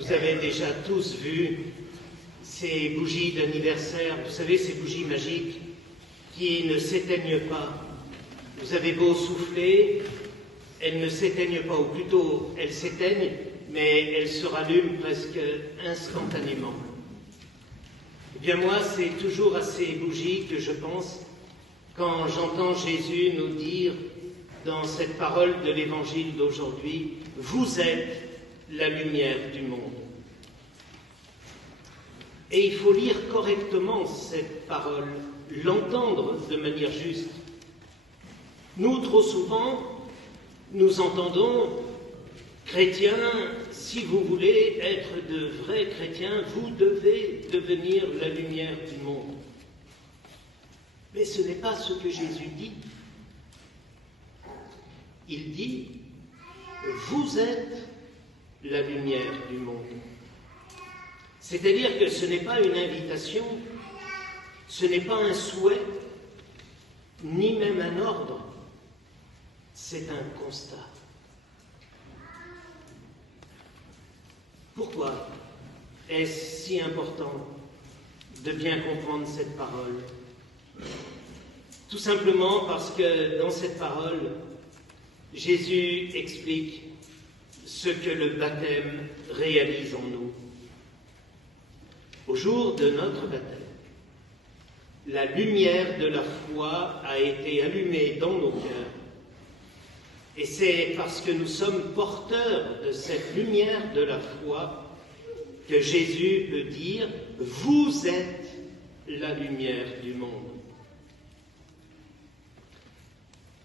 Vous avez déjà tous vu ces bougies d'anniversaire, vous savez, ces bougies magiques qui ne s'éteignent pas. Vous avez beau souffler, elles ne s'éteignent pas, ou plutôt elles s'éteignent, mais elles se rallument presque instantanément. Eh bien moi, c'est toujours à ces bougies que je pense quand j'entends Jésus nous dire dans cette parole de l'Évangile d'aujourd'hui, « Vous êtes la lumière du monde ». Et il faut lire correctement cette parole, l'entendre de manière juste. Nous, trop souvent, nous entendons « Chrétiens, si vous voulez être de vrais chrétiens, vous devez devenir la lumière du monde ». Mais ce n'est pas ce que Jésus dit. Il dit « Vous êtes la lumière du monde ». C'est-à-dire que ce n'est pas une invitation, ce n'est pas un souhait, ni même un ordre, c'est un constat. Pourquoi est-ce si important de bien comprendre cette parole? Tout simplement parce que dans cette parole, Jésus explique ce que le baptême réalise en nous. Au jour de notre baptême, la lumière de la foi a été allumée dans nos cœurs. Et c'est parce que nous sommes porteurs de cette lumière de la foi que Jésus peut dire « Vous êtes la lumière du monde ».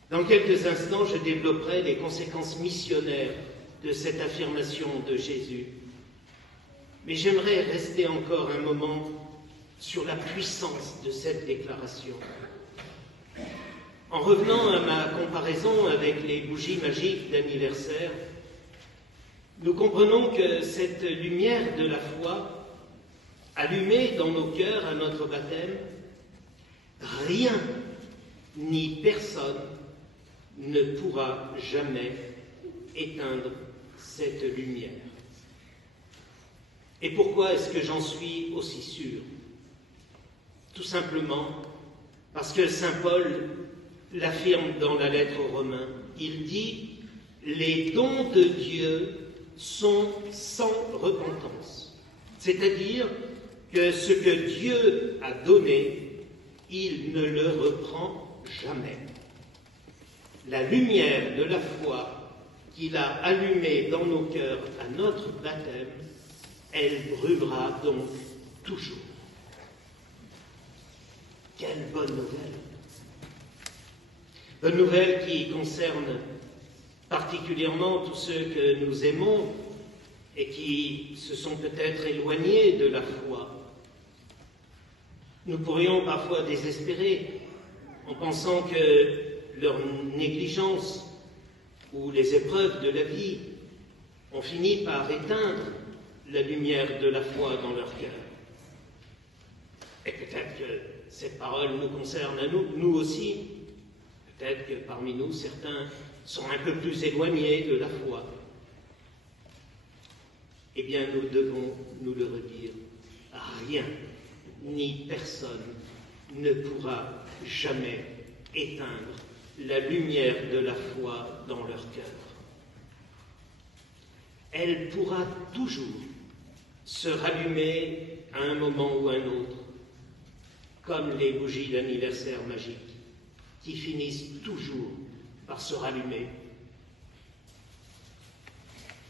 Dans quelques instants, je développerai les conséquences missionnaires de cette affirmation de Jésus. Mais j'aimerais rester encore un moment sur la puissance de cette déclaration. En revenant à ma comparaison avec les bougies magiques d'anniversaire, nous comprenons que cette lumière de la foi, allumée dans nos cœurs à notre baptême, rien ni personne ne pourra jamais éteindre cette lumière. Et pourquoi est-ce que j'en suis aussi sûr? Tout simplement parce que saint Paul l'affirme dans la lettre aux Romains. Il dit « Les dons de Dieu sont sans repentance ». C'est-à-dire que ce que Dieu a donné, il ne le reprend jamais. La lumière de la foi qu'il a allumée dans nos cœurs à notre baptême, elle brûlera donc toujours. Quelle bonne nouvelle! Bonne nouvelle qui concerne particulièrement tous ceux que nous aimons et qui se sont peut-être éloignés de la foi. Nous pourrions parfois désespérer en pensant que leur négligence ou les épreuves de la vie ont fini par éteindre la lumière de la foi dans leur cœur. Et peut-être que cette parole nous concerne à nous aussi. Peut-être que parmi nous, certains sont un peu plus éloignés de la foi. Eh bien, nous devons nous le redire. Rien ni personne ne pourra jamais éteindre la lumière de la foi dans leur cœur. Elle pourra toujours se rallumer à un moment ou à un autre, comme les bougies d'anniversaire magiques, qui finissent toujours par se rallumer.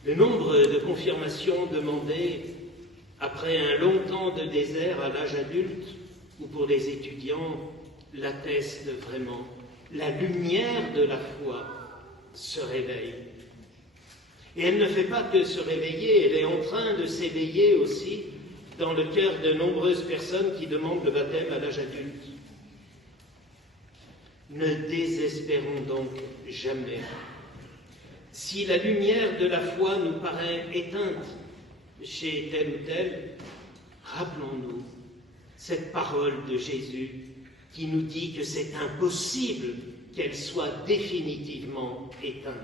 Le nombre de confirmations demandées après un long temps de désert à l'âge adulte ou pour les étudiants l'atteste vraiment. La lumière de la foi se réveille. Et elle ne fait pas que se réveiller, elle est en train de s'éveiller aussi dans le cœur de nombreuses personnes qui demandent le baptême à l'âge adulte. Ne désespérons donc jamais. Si la lumière de la foi nous paraît éteinte chez tel ou tel, rappelons-nous cette parole de Jésus qui nous dit que c'est impossible qu'elle soit définitivement éteinte.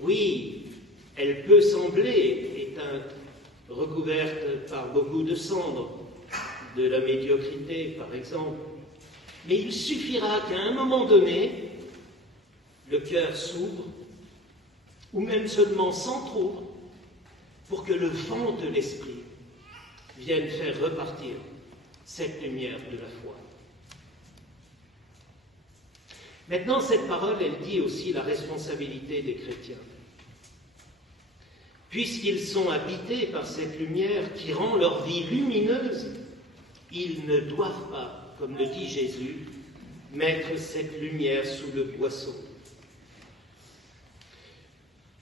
Oui, Elle peut sembler éteinte, recouverte par beaucoup de cendres, de la médiocrité par exemple, mais il suffira qu'à un moment donné, le cœur s'ouvre, ou même seulement s'entr'ouvre, pour que le vent de l'esprit vienne faire repartir cette lumière de la foi. Maintenant, cette parole, elle dit aussi la responsabilité des chrétiens. Puisqu'ils sont habités par cette lumière qui rend leur vie lumineuse, ils ne doivent pas, comme le dit Jésus, mettre cette lumière sous le boisseau.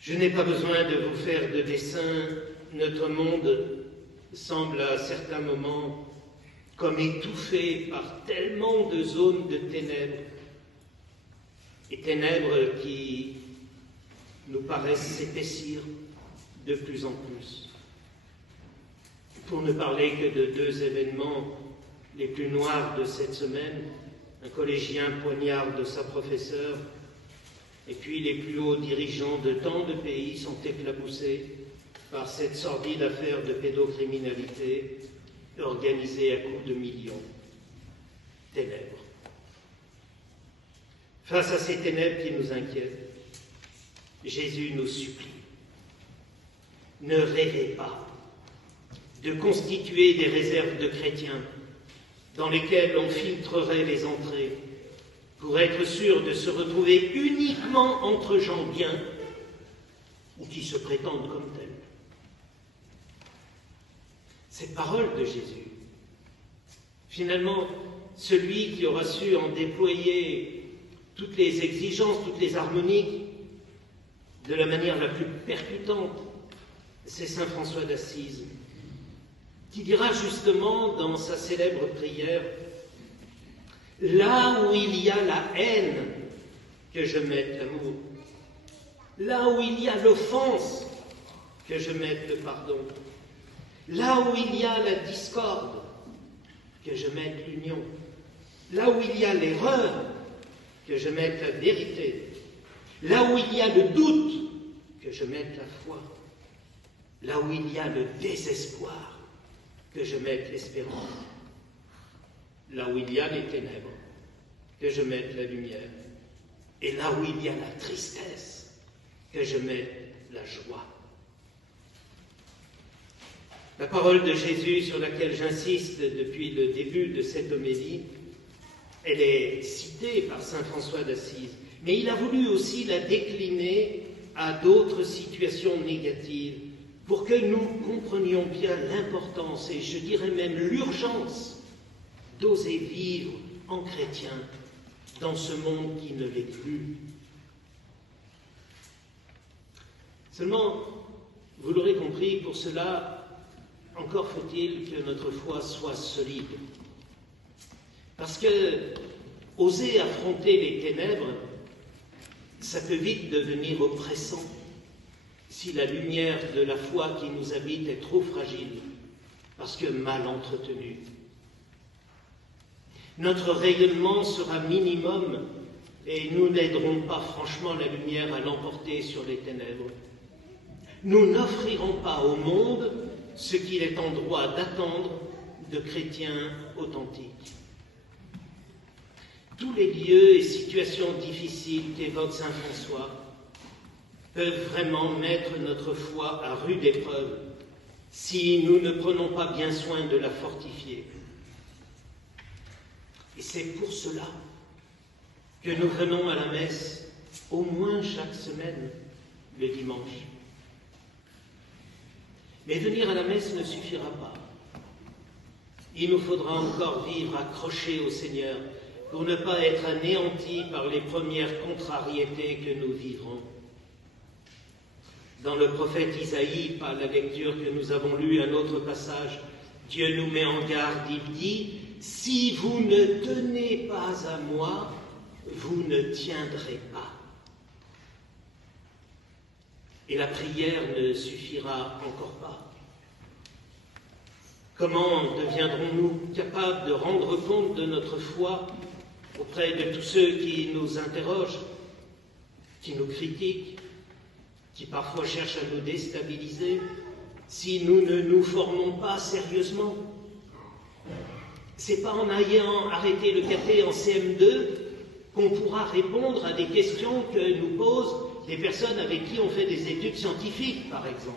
Je n'ai pas besoin de vous faire de dessin. Notre monde semble à certains moments comme étouffé par tellement de zones de ténèbres, et ténèbres qui nous paraissent s'épaissir de plus en plus. Pour ne parler que de deux événements les plus noirs de cette semaine, un collégien poignarde sa professeure, et puis les plus hauts dirigeants de tant de pays sont éclaboussés par cette sordide affaire de pédocriminalité organisée à coups de millions. Ténèbres. Face à ces ténèbres qui nous inquiètent, Jésus nous supplie. Ne rêvez pas de constituer des réserves de chrétiens dans lesquelles on filtrerait les entrées pour être sûr de se retrouver uniquement entre gens bien ou qui se prétendent comme tels. Cette parole de Jésus, finalement, celui qui aura su en déployer toutes les exigences, toutes les harmonies de la manière la plus percutante, c'est saint François d'Assise, qui dira justement dans sa célèbre prière « Là où il y a la haine, que je mette l'amour. Là où il y a l'offense, que je mette le pardon. Là où il y a la discorde, que je mette l'union. Là où il y a l'erreur, que je mette la vérité. Là où il y a le doute, que je mette la foi. Là où il y a le désespoir, que je mette l'espérance. Là où il y a les ténèbres, que je mette la lumière. Et là où il y a la tristesse, que je mette la joie. » La parole de Jésus sur laquelle j'insiste depuis le début de cette homélie, elle est citée par saint François d'Assise, mais il a voulu aussi la décliner à d'autres situations négatives pour que nous comprenions bien l'importance et je dirais même l'urgence d'oser vivre en chrétien dans ce monde qui ne l'est plus. Seulement, vous l'aurez compris, pour cela, encore faut-il que notre foi soit solide. Parce que oser affronter les ténèbres, ça peut vite devenir oppressant si la lumière de la foi qui nous habite est trop fragile, parce que mal entretenue. Notre rayonnement sera minimum et nous n'aiderons pas franchement la lumière à l'emporter sur les ténèbres. Nous n'offrirons pas au monde ce qu'il est en droit d'attendre de chrétiens authentiques. Tous les lieux et situations difficiles qu'évoque saint François peuvent vraiment mettre notre foi à rude épreuve si nous ne prenons pas bien soin de la fortifier. Et c'est pour cela que nous venons à la messe au moins chaque semaine, le dimanche. Mais venir à la messe ne suffira pas. Il nous faudra encore vivre accrochés au Seigneur pour ne pas être anéantis par les premières contrariétés que nous vivrons. Dans le prophète Isaïe, par la lecture que nous avons lue, un autre passage, Dieu nous met en garde, il dit « Si vous ne tenez pas à moi, vous ne tiendrez pas. » Et la prière ne suffira encore pas. Comment deviendrons-nous capables de rendre compte de notre foi auprès de tous ceux qui nous interrogent, qui nous critiquent, qui parfois cherchent à nous déstabiliser si nous ne nous formons pas sérieusement. C'est pas en ayant arrêté le café en CM2 qu'on pourra répondre à des questions que nous posent des personnes avec qui on fait des études scientifiques, par exemple.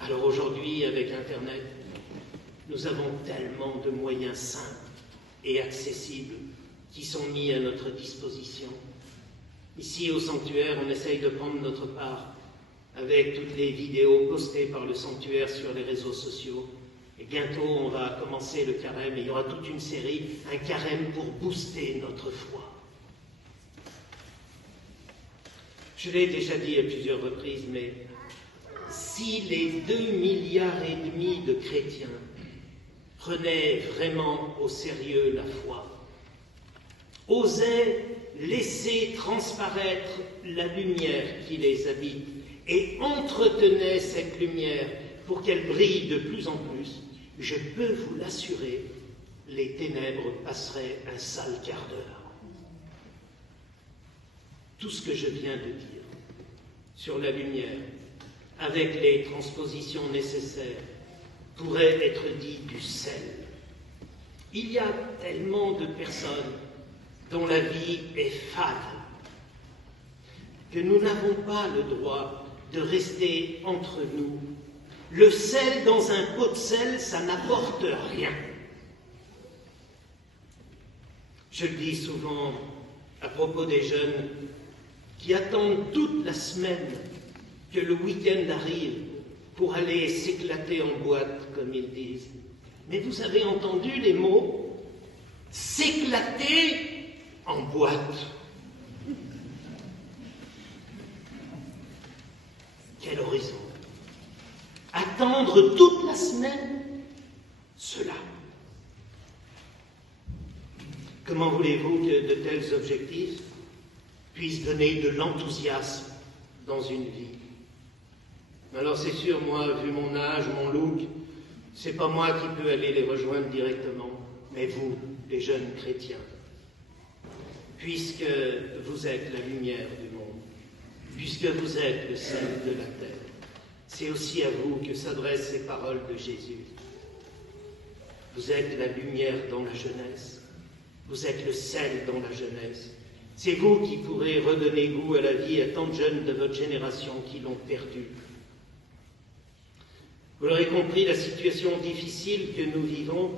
Alors aujourd'hui, avec Internet, nous avons tellement de moyens simples et accessibles qui sont mis à notre disposition. Ici, au sanctuaire, on essaye de prendre notre part avec toutes les vidéos postées par le sanctuaire sur les réseaux sociaux. Et bientôt, on va commencer le carême et il y aura toute une série, un carême pour booster notre foi. Je l'ai déjà dit à plusieurs reprises, mais si les 2,5 milliards de chrétiens prenaient vraiment au sérieux la foi, osaient laisser transparaître la lumière qui les habite et entretenaient cette lumière pour qu'elle brille de plus en plus, je peux vous l'assurer, les ténèbres passeraient un sale quart d'heure. Tout ce que je viens de dire sur la lumière, avec les transpositions nécessaires, pourrait être dit du sel. Il y a tellement de personnes dont la vie est fade que nous n'avons pas le droit de rester entre nous. Le sel dans un pot de sel, ça n'apporte rien. Je le dis souvent à propos des jeunes qui attendent toute la semaine que le week-end arrive pour aller s'éclater en boîte, comme ils disent. Mais vous avez entendu les mots « s'éclater en boîte ». Quel horizon! Attendre toute la semaine cela. Comment voulez-vous que de tels objectifs puissent donner de l'enthousiasme dans une vie? Alors c'est sûr, moi, vu mon âge, mon look, c'est pas moi qui peux aller les rejoindre directement, mais vous, les jeunes chrétiens, puisque vous êtes la lumière du monde, puisque vous êtes le sel de la terre, c'est aussi à vous que s'adressent ces paroles de Jésus. Vous êtes la lumière dans la jeunesse, vous êtes le sel dans la jeunesse. C'est vous qui pourrez redonner goût à la vie à tant de jeunes de votre génération qui l'ont perdue. Vous l'aurez compris, la situation difficile que nous vivons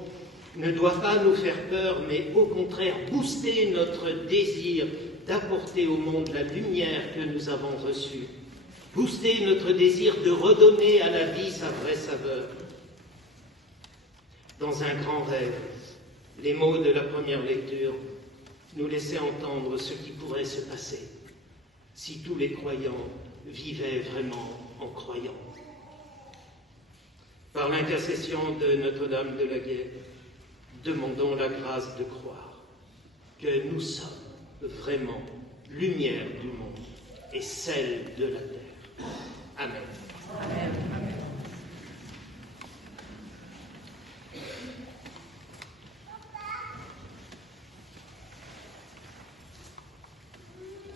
ne doit pas nous faire peur, mais au contraire booster notre désir d'apporter au monde la lumière que nous avons reçue, booster notre désir de redonner à la vie sa vraie saveur. Dans un grand rêve, les mots de la première lecture nous laissaient entendre ce qui pourrait se passer si tous les croyants vivaient vraiment en croyant. Par l'intercession de Notre-Dame de la Guêpe, demandons la grâce de croire que nous sommes vraiment lumière du monde et sel de la terre. Amen.